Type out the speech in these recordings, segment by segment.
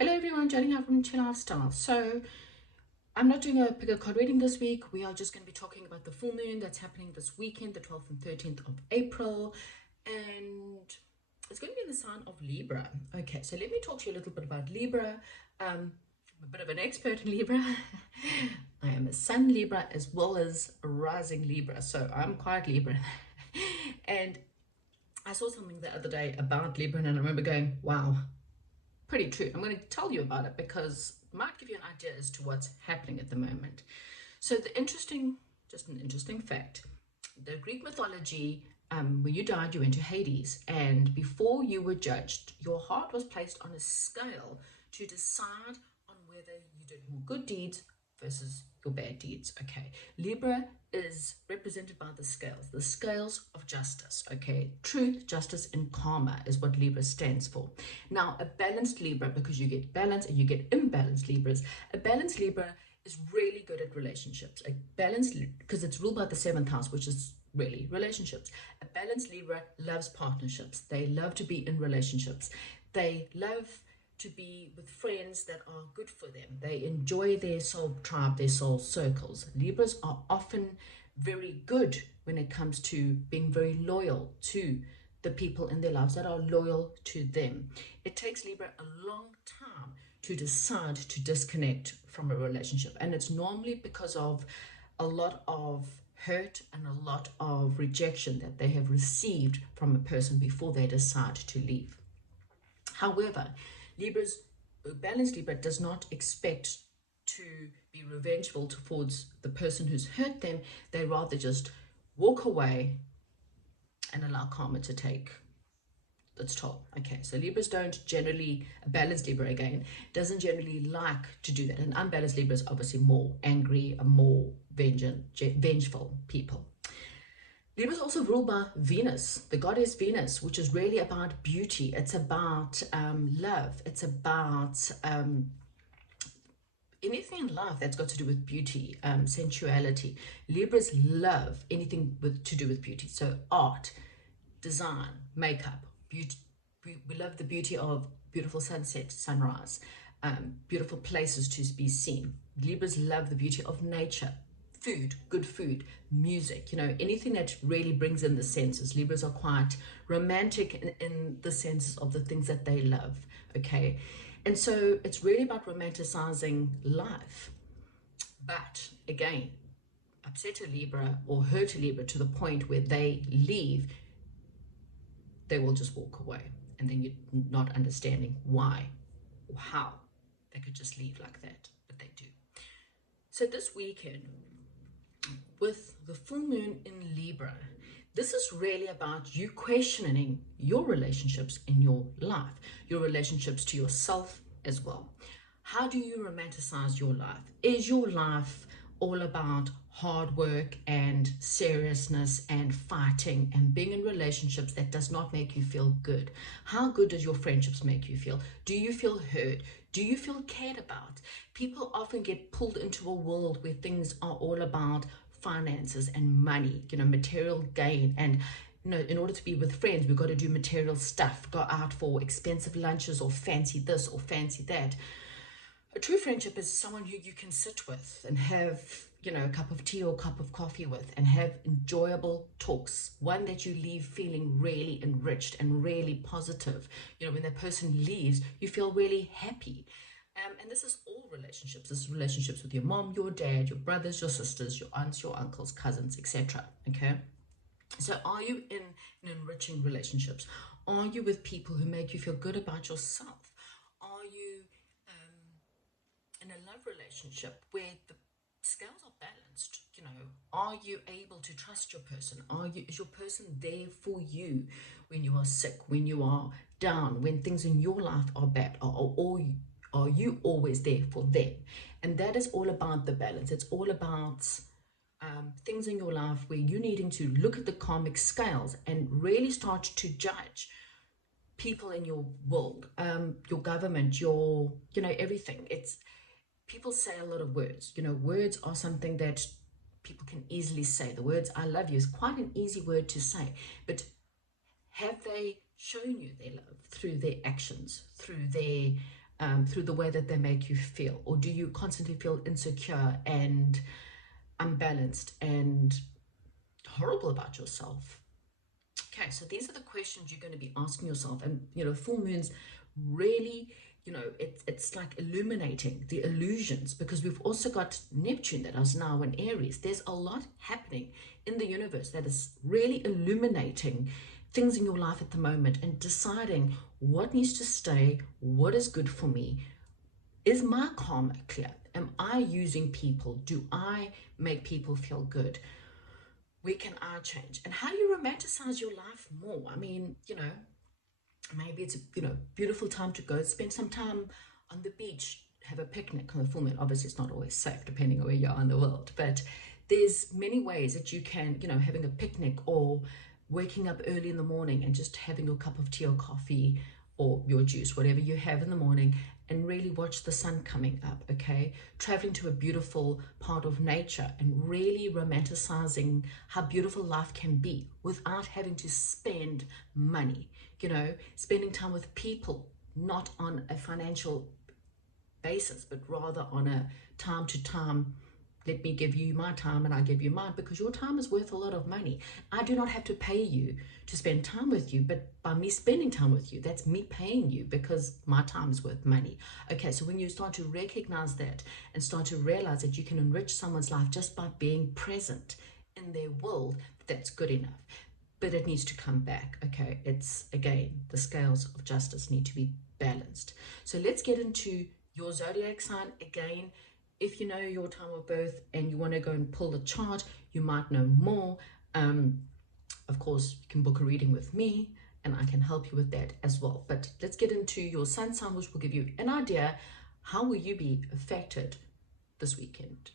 Hello everyone, Jolene Ann from Chill Lifestyle. So I'm not doing a pick a card reading this week. We are just going to be talking about the full moon that's happening this weekend, the 12th and 13th of April. And it's going to be in the sign of Libra. Okay, so let me talk to you a little bit about Libra. I'm a bit of an expert in Libra. I am a Sun Libra as well as a rising Libra. So I'm quite Libra. And I saw something the other day about Libra and I remember going, wow, pretty true. I'm going to tell you about it because it might give you an idea as to what's happening at the moment. So just an interesting fact, the Greek mythology, when you died, you went to Hades, and before you were judged, your heart was placed on a scale to decide on whether you did more good deeds versus your bad deeds. Okay, Libra is represented by the scales of justice. Okay, truth, justice, and karma is what Libra stands for. Now, a balanced Libra, because you get balance and you get imbalanced Libras, a balanced Libra is really good at relationships. A balanced, because it's ruled by the 7th house, which is really relationships. A balanced Libra loves partnerships. They love to be in relationships. They love to be with friends that are good for them. They enjoy their soul tribe, their soul circles. Libras are often very good when it comes to being very loyal to the people in their lives that are loyal to them. It takes Libra a long time to decide to disconnect from a relationship, and it's normally because of a lot of hurt and a lot of rejection that they have received from a person before they decide to leave. However, balanced Libra does not expect to be revengeful towards the person who's hurt them. They rather just walk away and allow karma to take its toll. Okay, so Libras don't generally, a balanced Libra again, doesn't generally like to do that. An unbalanced Libra is obviously more angry and more vengeful people. Libra is also ruled by Venus, the goddess Venus, which is really about beauty. It's about love. It's about anything in life that's got to do with beauty, sensuality. Libras love anything to do with beauty. So art, design, makeup, beauty. We love the beauty of beautiful sunset, sunrise, beautiful places to be seen. Libras love the beauty of nature. Good food, music, anything that really brings in the senses. Libras are quite romantic in the senses of the things that they love, okay? And so it's really about romanticizing life. But again, upset a Libra or hurt a Libra to the point where they leave, they will just walk away. And then you're not understanding why or how they could just leave like that, but they do. So this weekend, with the full moon in Libra, this is really about you questioning your relationships in your life, your relationships to yourself as well. How do you romanticize your life? Is your life all about hard work and seriousness and fighting and being in relationships that does not make you feel good? How good does your friendships make you feel? Do you feel heard? Do you feel cared about? People often get pulled into a world where things are all about finances and money, material gain, and in order to be with friends, we've got to do material stuff, go out for expensive lunches or fancy this or fancy that. A true friendship is someone who you can sit with and have a cup of tea or a cup of coffee with and have enjoyable talks, one that you leave feeling really enriched and really positive. When that person leaves, you feel really happy. And this is all relationships. This is relationships with your mom, your dad, your brothers, your sisters, your aunts, your uncles, cousins, etc. Okay? So are you in enriching relationships? Are you with people who make you feel good about yourself? Are you in a love relationship where the scales are balanced? Are you able to trust your person? Is your person there for you when you are sick, when you are down, when things in your life are bad? Are you always there for them? And that is all about the balance. It's all about things in your life where you're needing to look at the karmic scales and really start to judge people in your world, your government, your, everything. People say a lot of words. Words are something that people can easily say. The words I love you is quite an easy word to say, but have they shown you their love through their actions, through their through the way that they make you feel? Or do you constantly feel insecure and unbalanced and horrible about yourself? Okay, so these are the questions you're going to be asking yourself. And, you know, full moons really, you know, it's like illuminating the illusions, because we've also got Neptune that is now in Aries. There's a lot happening in the universe that is really illuminating things in your life at the moment and deciding what needs to stay, what is good for me. Is my karma clear? Am I using people? Do I make people feel good? Where can I change? And how do you romanticize your life more? I mean, you know, maybe it's a, you know, beautiful time to go spend some time on the beach, have a picnic on the full moon. Obviously, it's not always safe depending on where you are in the world, but there's many ways that you can, you know, having a picnic or waking up early in the morning and just having your cup of tea or coffee or your juice, whatever you have in the morning, and really watch the sun coming up, okay? Traveling to a beautiful part of nature and really romanticizing how beautiful life can be without having to spend money, you know, spending time with people, not on a financial basis, but rather on a time to time. Let me give you my time and I give you mine, because your time is worth a lot of money. I do not have to pay you to spend time with you, but by me spending time with you, that's me paying you because my time is worth money. Okay, so when you start to recognize that and start to realize that you can enrich someone's life just by being present in their world, that's good enough. But it needs to come back, okay? It's, again, the scales of justice need to be balanced. So let's get into your zodiac sign again. If you know your time of birth and you want to go and pull the chart, you might know more. Of course, you can book a reading with me and I can help you with that as well. But let's get into your sun sign, which will give you an idea how will you be affected this weekend.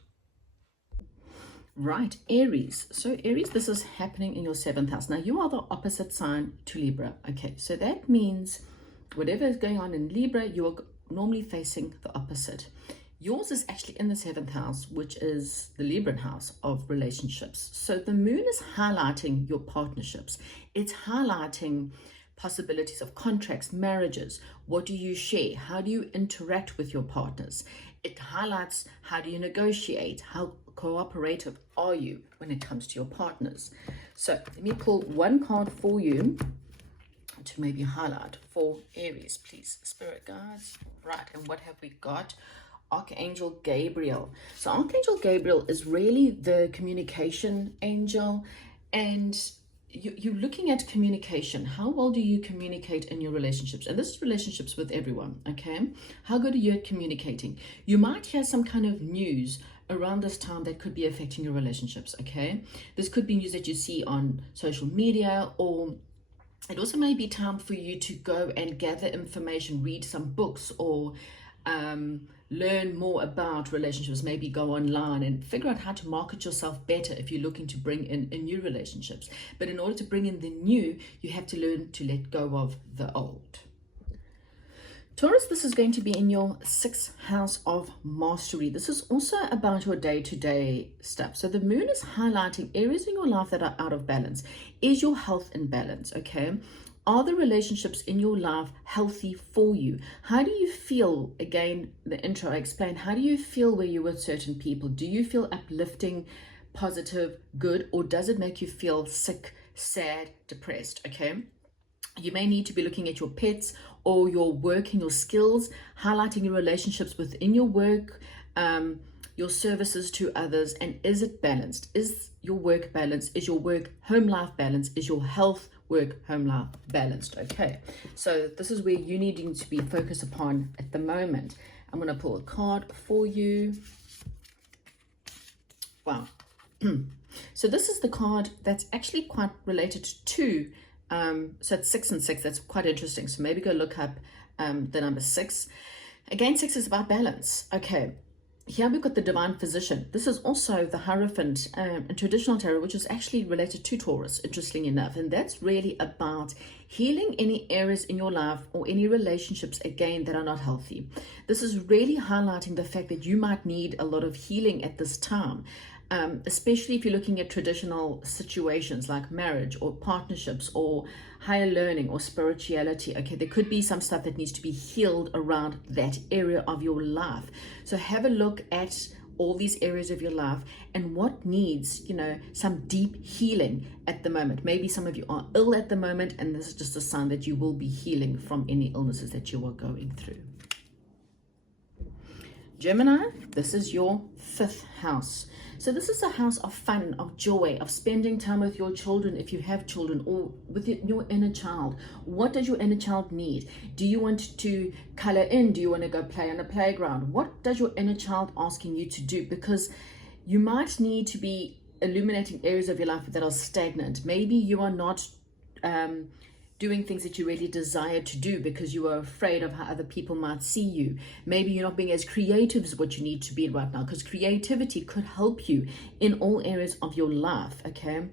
Right, Aries. So Aries, this is happening in your 7th house. Now you are the opposite sign to Libra. Okay, so that means whatever is going on in Libra, you are normally facing the opposite. Yours is actually in the 7th house, which is the Libran house of relationships. So the moon is highlighting your partnerships. It's highlighting possibilities of contracts, marriages. What do you share? How do you interact with your partners? It highlights how do you negotiate? How cooperative are you when it comes to your partners? So let me pull one card for you to maybe highlight for Aries, please. Spirit guides. Right, and what have we got? Archangel Gabriel. So Archangel Gabriel is really the communication angel, and you're looking at communication. How well do you communicate in your relationships? And this is relationships with everyone, okay? How good are you at communicating? You might hear some kind of news around this time that could be affecting your relationships, okay? This could be news that you see on social media, or it also may be time for you to go and gather information, read some books, or learn more about relationships. Maybe go online and figure out how to market yourself better if you're looking to bring in new relationships. But in order to bring in the new, you have to learn to let go of the old. Taurus, this is going to be in your 6th house of mastery. This is also about your day-to-day stuff. So the moon is highlighting areas in your life that are out of balance. Is your health in balance, okay? Are the relationships in your life healthy for you? How do you feel? Again, the intro I explained, how do you feel where you're with certain people? Do you feel uplifting, positive, good, or does it make you feel sick, sad, depressed, okay? You may need to be looking at your pets or your work and your skills, highlighting your relationships within your work, your services to others, and is it balanced? Is your work balanced? Is your work home life balanced? Is your health work home life balanced? Okay, so this is where you needing to be focused upon at the moment. I'm going to pull a card for you. Wow. So this is the card that's actually quite related to so it's 6 and 6. That's quite interesting. So maybe go look up the number 6. Again, 6 is about balance. Okay, here we've got the divine physician. This is also the Hierophant in traditional tarot, which is actually related to Taurus, interestingly enough. And that's really about healing any areas in your life or any relationships, again, that are not healthy. This is really highlighting the fact that you might need a lot of healing at this time. especially if you're looking at traditional situations like marriage or partnerships or higher learning or spirituality. Okay, there could be some stuff that needs to be healed around that area of your life. So have a look at all these areas of your life and what needs, you know, some deep healing at the moment. Maybe some of you are ill at the moment, and this is just a sign that you will be healing from any illnesses that you are going through. Gemini, this is your 5th house. So this is a house of fun, of joy, of spending time with your children if you have children, or with your inner child. What does your inner child need? Do you want to color in? Do you want to go play on a playground? What does your inner child asking you to do? Because you might need to be illuminating areas of your life that are stagnant. Maybe you are not doing things that you really desire to do because you are afraid of how other people might see you. Maybe you're not being as creative as what you need to be right now, because creativity could help you in all areas of your life. Okay,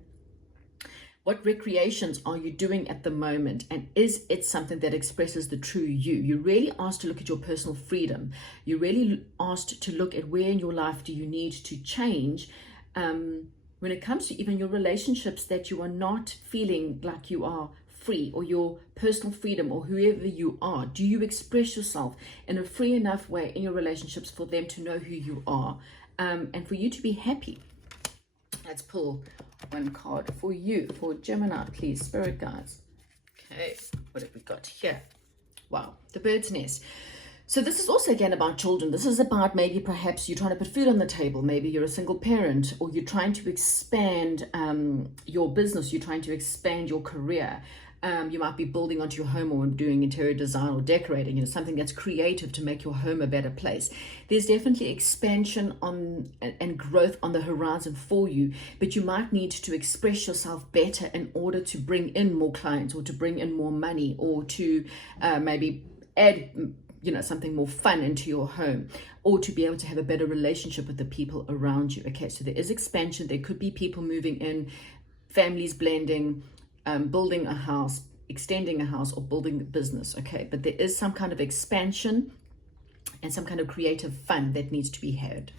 what recreations are you doing at the moment, and is it something that expresses the true you? You're really asked to look at your personal freedom. You're really asked to look at where in your life do you need to change when it comes to even your relationships, that you are not feeling like you are free, or your personal freedom, or whoever you are. Do you express yourself in a free enough way in your relationships for them to know who you are, and for you to be happy? Let's pull one card for you, for Gemini, please, spirit guides. Okay, what have we got here? Wow, the bird's nest. So this is also again about children. This is about maybe perhaps you're trying to put food on the table. Maybe you're a single parent, or you're trying to expand your business. You're trying to expand your career. You might be building onto your home, or doing interior design or decorating, you know, something that's creative to make your home a better place. There's definitely expansion and growth on the horizon for you, but you might need to express yourself better in order to bring in more clients, or to bring in more money, or to maybe add, you know, something more fun into your home, or to be able to have a better relationship with the people around you. Okay, so there is expansion. There could be people moving in, families blending, building a house, extending a house, or building a business. Okay, but there is some kind of expansion and some kind of creative fun that needs to be had.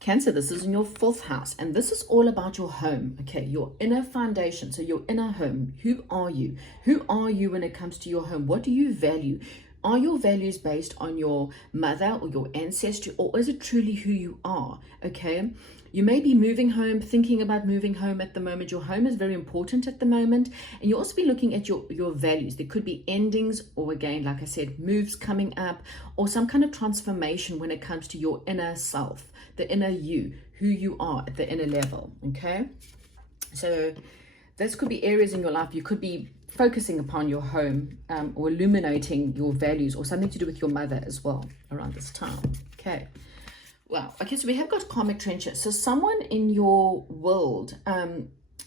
Cancer, this is in your 4th house, and this is all about your home. Okay, your inner foundation, so your inner home. Who are you? Who are you when it comes to your home? What do you value? Are your values based on your mother or your ancestry, or is it truly who you are? Okay, you may be moving home, thinking about moving home at the moment. Your home is very important at the moment, and you'll also be looking at your values. There could be endings, or again, like I said, moves coming up, or some kind of transformation when it comes to your inner self, the inner you, who you are at the inner level. Okay, so this could be areas in your life you could be focusing upon your home, or illuminating your values, or something to do with your mother as well around this time. Okay, wow. Okay, so we have got karmic trenches. So someone in your world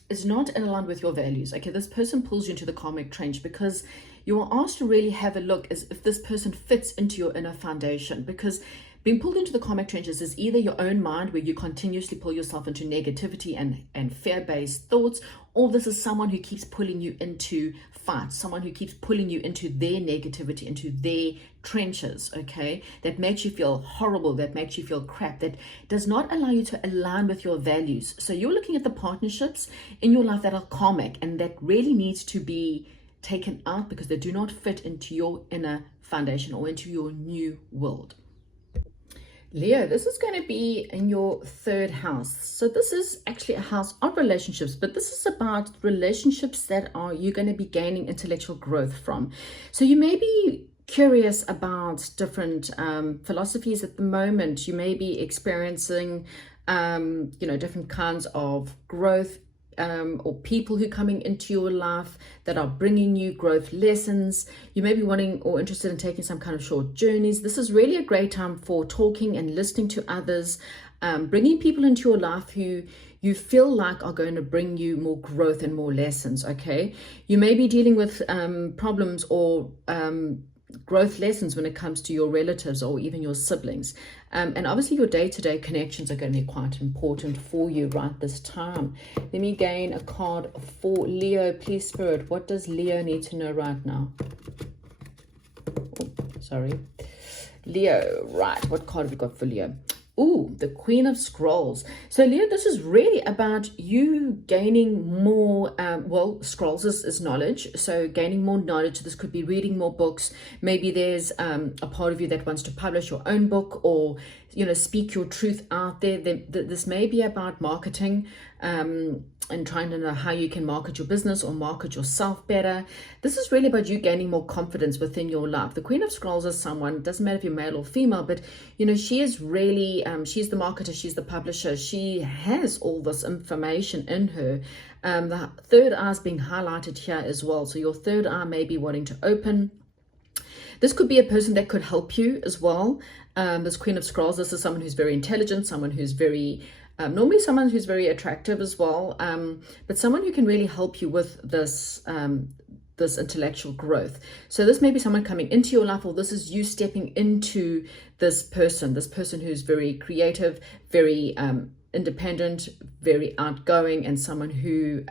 is not in line with your values. Okay, this person pulls you into the karmic trench because you are asked to really have a look as if this person fits into your inner foundation, because being pulled into the karmic trenches is either your own mind, where you continuously pull yourself into negativity and fear-based thoughts, or this is someone who keeps pulling you into fights, someone who keeps pulling you into their negativity, into their trenches, okay, that makes you feel horrible, that makes you feel crap, that does not allow you to align with your values. So you're looking at the partnerships in your life that are karmic, and that really needs to be taken out because they do not fit into your inner foundation or into your new world. Leo, this is going to be in your 3rd house. So this is actually a house of relationships, but this is about relationships that are you're going to be gaining intellectual growth from. So you may be curious about different philosophies at the moment. You may be experiencing different kinds of growth, or people who are coming into your life that are bringing you growth lessons. You may be wanting or interested in taking some kind of short journeys. This is really a great time for talking and listening to others, bringing people into your life who you feel like are going to bring you more growth and more lessons. Okay, you may be dealing with problems or growth lessons when it comes to your relatives or even your siblings, and obviously your day-to-day connections are going to be quite important for you right this time. Let me gain a card for Leo, please, Spirit. What does Leo need to know right now? Oh, sorry, Leo, right, what card have we got for Leo? Ooh, the Queen of Scrolls. So Leo, this is really about you gaining more, well, scrolls is knowledge. So gaining more knowledge. This could be reading more books. Maybe there's a part of you that wants to publish your own book, or, you know, speak your truth out there. This may be about marketing, and trying to know how you can market your business or market yourself better. This is really about you gaining more confidence within your life. The Queen of Scrolls is someone, doesn't matter if you're male or female, but, you know, she is really, she's the marketer, she's the publisher. She has all this information in her. The third eye is being highlighted here as well. So your third eye may be wanting to open. This could be a person that could help you as well. This Queen of Scrolls, this is someone who's very intelligent, someone who's very, normally someone who's very attractive as well, but someone who can really help you with this, this intellectual growth. So this may be someone coming into your life, or this is you stepping into this person who's very creative, very independent, very outgoing, and someone who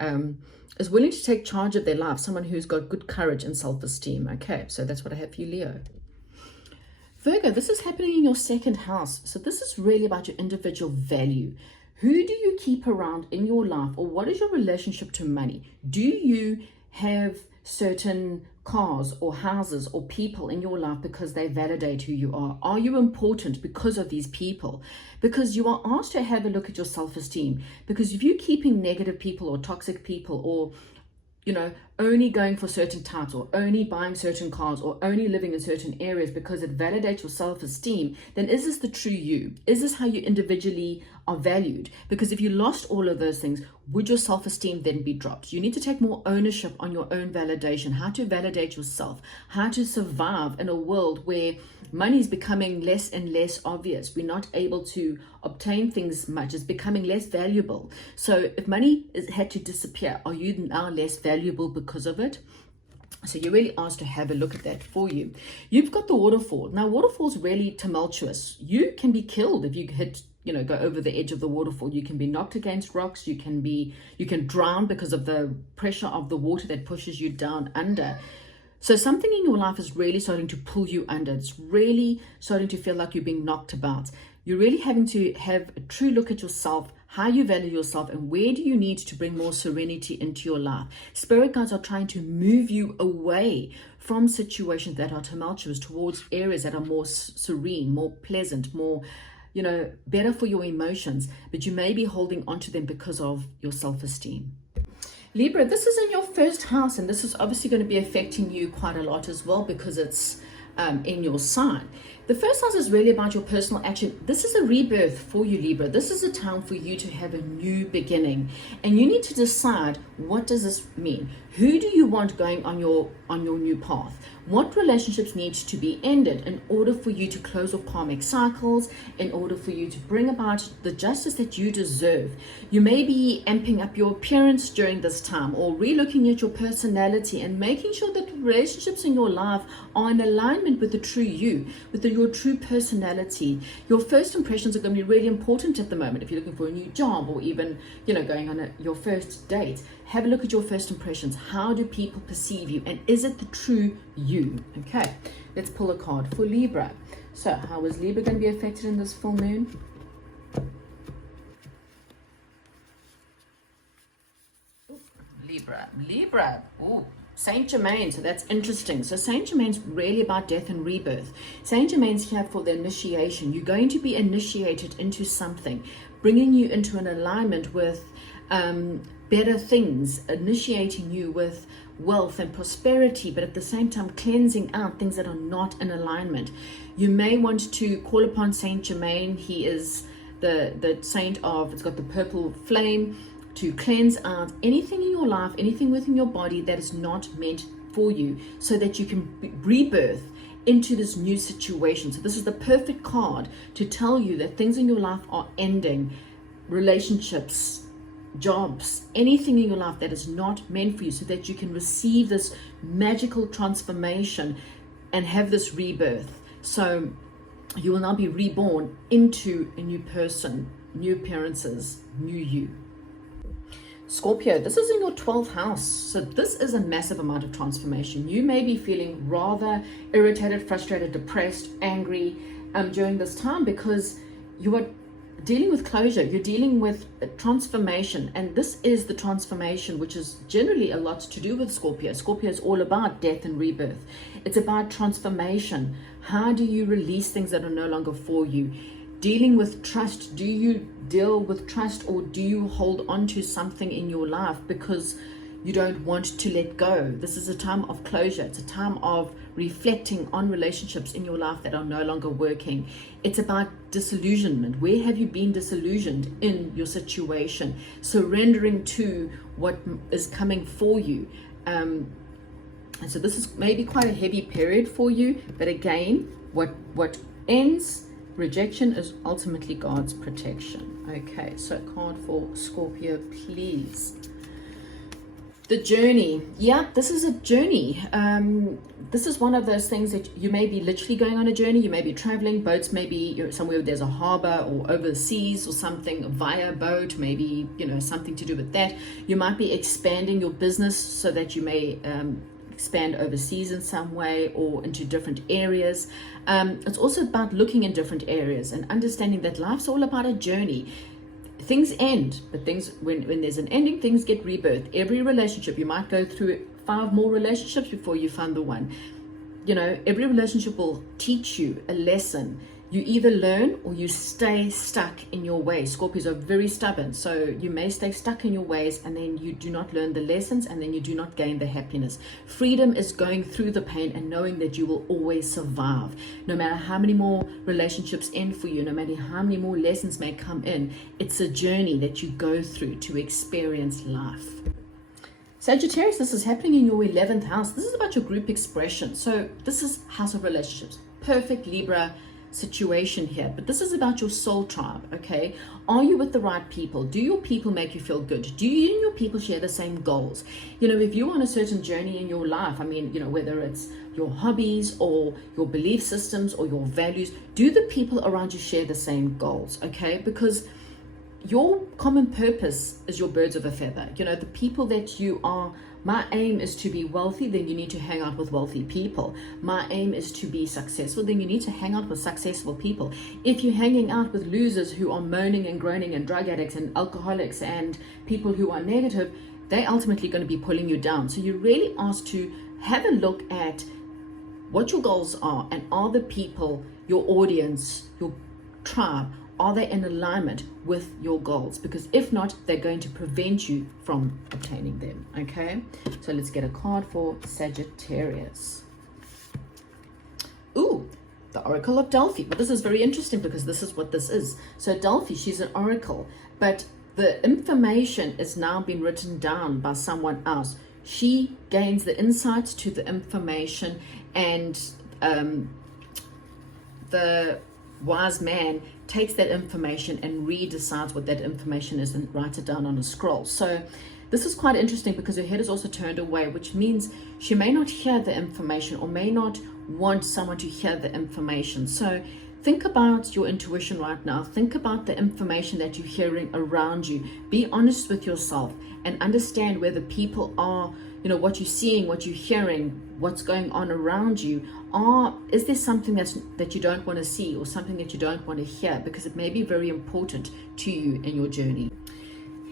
is willing to take charge of their life, someone who's got good courage and self-esteem. Okay, so that's what I have for you, Leo. Virgo, this is happening in your second house. So this is really about your individual value. Who do you keep around in your life, or what is your relationship to money? Do you have certain cars or houses or people in your life because they validate who you are? Are you important because of these people? Because you are asked to have a look at your self-esteem. Because if you're keeping negative people or toxic people, or, you know, only going for certain types, or only buying certain cars, or only living in certain areas because it validates your self-esteem, then is this the true you? Is this how you individually are valued? Because if you lost all of those things, would your self-esteem then be dropped? You need to take more ownership on your own validation, how to validate yourself, how to survive in a world where money is becoming less and less obvious. We're not able to obtain things much. It's becoming less valuable. So if money had to disappear, are you now less valuable because of it? So you're really asked to have a look at that for you. You've got the waterfall. Now, waterfall's really tumultuous. You can be killed if you hit, you know, go over the edge of the waterfall. You can be knocked against rocks. You can drown because of the pressure of the water that pushes you down under. So something in your life is really starting to pull you under. It's really starting to feel like you're being knocked about. You're really having to have a true look at yourself, how you value yourself, and where do you need to bring more serenity into your life. Spirit guides are trying to move you away from situations that are tumultuous towards areas that are more serene, more pleasant, more, you know, better for your emotions, but you may be holding on to them because of your self-esteem. Libra, this is in your first house, and this is obviously going to be affecting you quite a lot as well because it's in your sign. The first house is really about your personal action. This is a rebirth for you, Libra. This is a time for you to have a new beginning, and you need to decide, what does this mean? Who do you want going on your new path? What relationships need to be ended in order for you to close off karmic cycles, in order for you to bring about the justice that you deserve? You may be amping up your appearance during this time, or relooking at your personality and making sure that the relationships in your life are in alignment with the true you, with your true personality. Your first impressions are going to be really important at the moment. If you're looking for a new job, or even, you know, going on your first date, have a look at your first impressions. How do people perceive you, and is it the true you? Okay, let's pull a card for Libra. So how is Libra going to be affected in this full moon? Libra. Ooh, Saint Germain. So that's interesting. So Saint Germain's really about death and rebirth. Saint Germain's here for the initiation. You're going to be initiated into something, bringing you into an alignment with better things, initiating you with wealth and prosperity, but at the same time cleansing out things that are not in alignment. You may want to call upon Saint Germain. He is the saint of, it's got the purple flame, to cleanse out anything in your life, anything within your body that is not meant for you, so that you can rebirth into this new situation. So this is the perfect card to tell you that things in your life are ending, relationships, jobs, anything in your life that is not meant for you, so that you can receive this magical transformation and have this rebirth. So you will now be reborn into a new person, new appearances, new you. Scorpio, this is in your 12th house. So this is a massive amount of transformation. You may be feeling rather irritated, frustrated, depressed, angry during this time, because you are dealing with closure, you're dealing with a transformation, and this is the transformation, which is generally a lot to do with Scorpio. Scorpio is all about death and rebirth. It's about transformation. How do you release things that are no longer for you? Dealing with trust. Do you deal with trust, or do you hold on to something in your life because you don't want to let go? This is a time of closure. It's a time of reflecting on relationships in your life that are no longer working. It's about disillusionment. Where have you been disillusioned in your situation? Surrendering to what is coming for you. And so this is maybe quite a heavy period for you, but again, what ends rejection is ultimately God's protection. Okay, so card for Scorpio, please. The journey. Yeah, this is a journey. This is one of those things that you may be literally going on a journey. You may be traveling. Boats, maybe you're somewhere where there's a harbor or overseas or something via boat, maybe, you know, something to do with that. You might be expanding your business so that you may expand overseas in some way or into different areas. It's also about looking in different areas and understanding that life's all about a journey. Things end, but things, when there's an ending, things get rebirth. Every relationship, you might go through 5 more relationships before you find the one. You know, every relationship will teach you a lesson. You either learn or you stay stuck in your ways. Scorpios are very stubborn, so you may stay stuck in your ways, and then you do not learn the lessons, and then you do not gain the happiness. Freedom is going through the pain and knowing that you will always survive. No matter how many more relationships end for you, no matter how many more lessons may come in, it's a journey that you go through to experience life. Sagittarius, this is happening in your 11th house. This is about your group expression. So this is house of relationships. Perfect Libra situation here, but this is about your soul tribe. Okay, are you with the right people? Do your people make you feel good? Do you and your people share the same goals? You know, if you're on a certain journey in your life, I mean, you know, whether it's your hobbies or your belief systems or your values, do the people around you share the same goals? Okay, because your common purpose is your birds of a feather. You know, the people that you are. My aim is to be wealthy, then you need to hang out with wealthy people. My aim is to be successful, then you need to hang out with successful people. If you're hanging out with losers who are moaning and groaning and drug addicts and alcoholics and people who are negative, they're ultimately going to be pulling you down. So you're really asked to have a look at what your goals are, and are the people, your audience, your tribe, are they in alignment with your goals? Because if not, they're going to prevent you from obtaining them. Okay, so let's get a card for Sagittarius. Ooh, the Oracle of Delphi. But this is very interesting because this is what this is. So Delphi, she's an oracle, but the information is now being written down by someone else. She gains the insights to the information, and the wise man takes that information and redecides what that information is and writes it down on a scroll. So this is quite interesting because her head is also turned away, which means she may not hear the information or may not want someone to hear the information. So think about your intuition right now. Think about the information that you're hearing around you. Be honest with yourself and understand where the people are, you know, what you're seeing, what you're hearing, what's going on around you. Is there something that you don't want to see or something that you don't want to hear? Because it may be very important to you in your journey.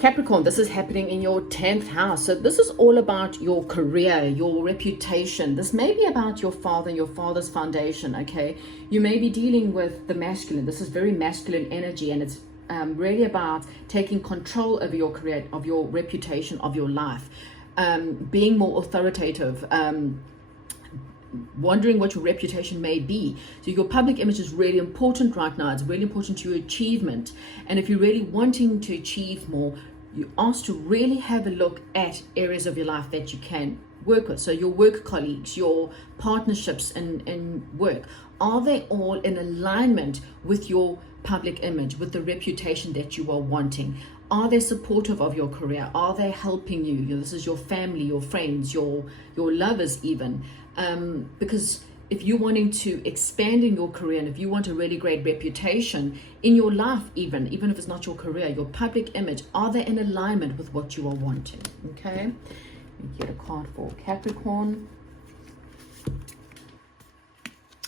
Capricorn, this is happening in your 10th house. So this is all about your career, your reputation. This may be about your father and your father's foundation, okay? You may be dealing with the masculine. This is very masculine energy, and it's really about taking control over your career, of your reputation, of your life. Being more authoritative, wondering what your reputation may be. So your public image is really important right now. It's really important to your achievement. And if you're really wanting to achieve more, you're asked to really have a look at areas of your life that you can work with. So your work colleagues, your partnerships in work, are they all in alignment with your public image, with the reputation that you are wanting? Are they supportive of your career? Are they helping you? This is your family, your friends, your lovers even. Because if you're wanting to expand in your career, and if you want a really great reputation in your life, even if it's not your career, your public image, are they in alignment with what you are wanting? Okay, we get a card for Capricorn.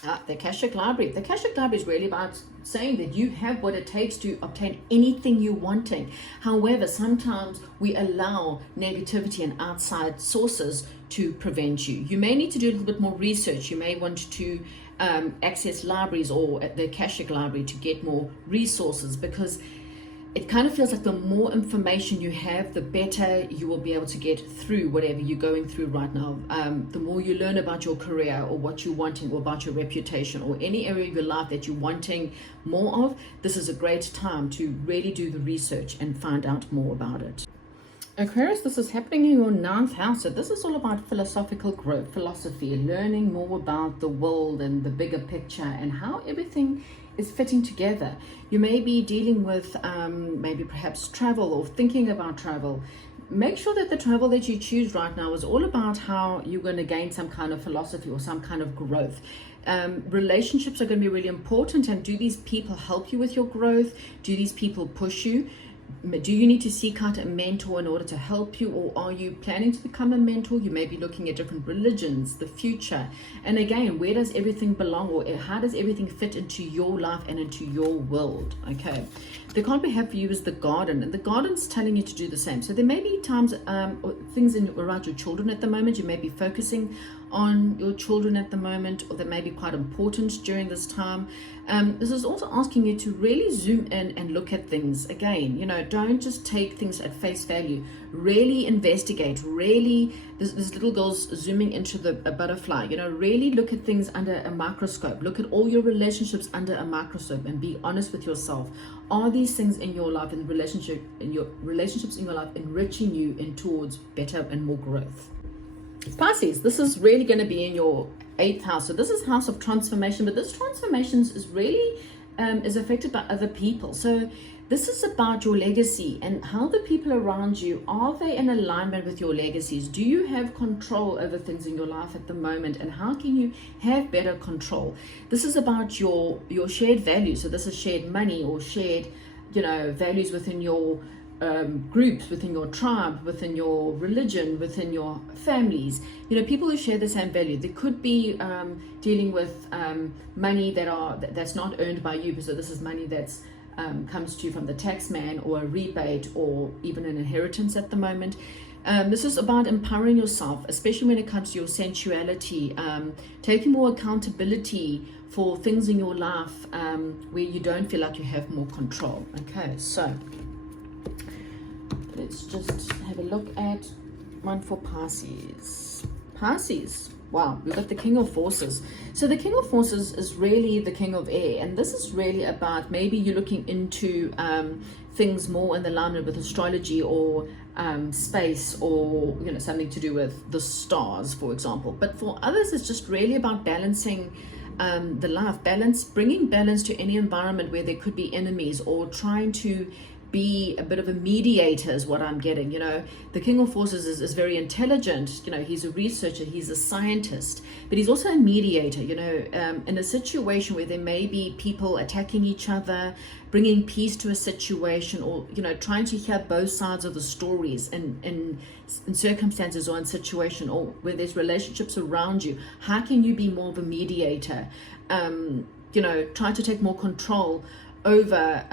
The Akashic Library. The Akashic Library is really about saying that you have what it takes to obtain anything you're wanting. However, sometimes we allow negativity and outside sources to prevent you. You may need to do a little bit more research. You may want to access libraries or the Akashic Library to get more resources, because it kind of feels like the more information you have, the better you will be able to get through whatever you're going through right now. The more you learn about your career or what you're wanting, or about your reputation, or any area of your life that you're wanting more of, this is a great time to really do the research and find out more about it. Aquarius, this is happening in your 9th house. So this is all about philosophical growth, philosophy, learning more about the world and the bigger picture and how everything is fitting together. You may be dealing with maybe perhaps travel or thinking about travel. Make sure that the travel that you choose right now is all about how you're going to gain some kind of philosophy or some kind of growth. Relationships are going to be really important. And do these people help you with your growth? Do these people push you? Do you need to seek out a mentor in order to help you, or are you planning to become a mentor? You may be looking at different religions, the future, and again, where does everything belong, or how does everything fit into your life and into your world? Okay, the card we have for you is the garden, and the garden's telling you to do the same. So there may be times or things around your children at the moment. You may be focusing on your children at the moment, or they may be quite important during this time. This is also asking you to really zoom in and look at things. Again, you know, don't just take things at face value. Really investigate. Really, this little girl's zooming into a butterfly. You know, really look at things under a microscope. Look at all your relationships under a microscope and be honest with yourself. Are these things in your life, in your relationships in your life, enriching you in towards better and more growth? Pisces, this is really going to be in your 8th house. So this is house of transformation, but this transformation is really is affected by other people. So this is about your legacy and how the people around you, are they in alignment with your legacies? Do you have control over things in your life at the moment, and how can you have better control? This is about your shared values. So this is shared money or shared, you know, values within your groups, within your tribe, within your religion, within your families. You know, people who share the same value. They could be dealing with money that's not earned by you. So this is money that's comes to you from the tax man, or a rebate, or even an inheritance at the moment. This is about empowering yourself, especially when it comes to your sensuality, taking more accountability for things in your life where you don't feel like you have more control. Okay, so let's just have a look at one for Pisces. Pisces, wow, we've got the King of Forces. So the King of Forces is really the King of Air, and this is really about maybe you're looking into things more in the alignment with astrology, or space, or you know, something to do with the stars, for example. But for others, it's just really about balancing the life, bringing balance to any environment where there could be enemies, or trying to be a bit of a mediator is what I'm getting. You know, the King of Forces is very intelligent. You know, he's a researcher, he's a scientist, but he's also a mediator. You know, in a situation where there may be people attacking each other, bringing peace to a situation, or you know, trying to hear both sides of the stories in circumstances or in situation, or where there's relationships around you. How can you be more of a mediator? You know, try to take more control over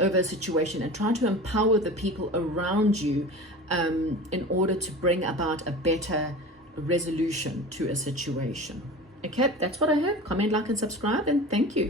a situation, and try to empower the people around you in order to bring about a better resolution to a situation. Okay, that's what I have. Comment, like, and subscribe, and thank you.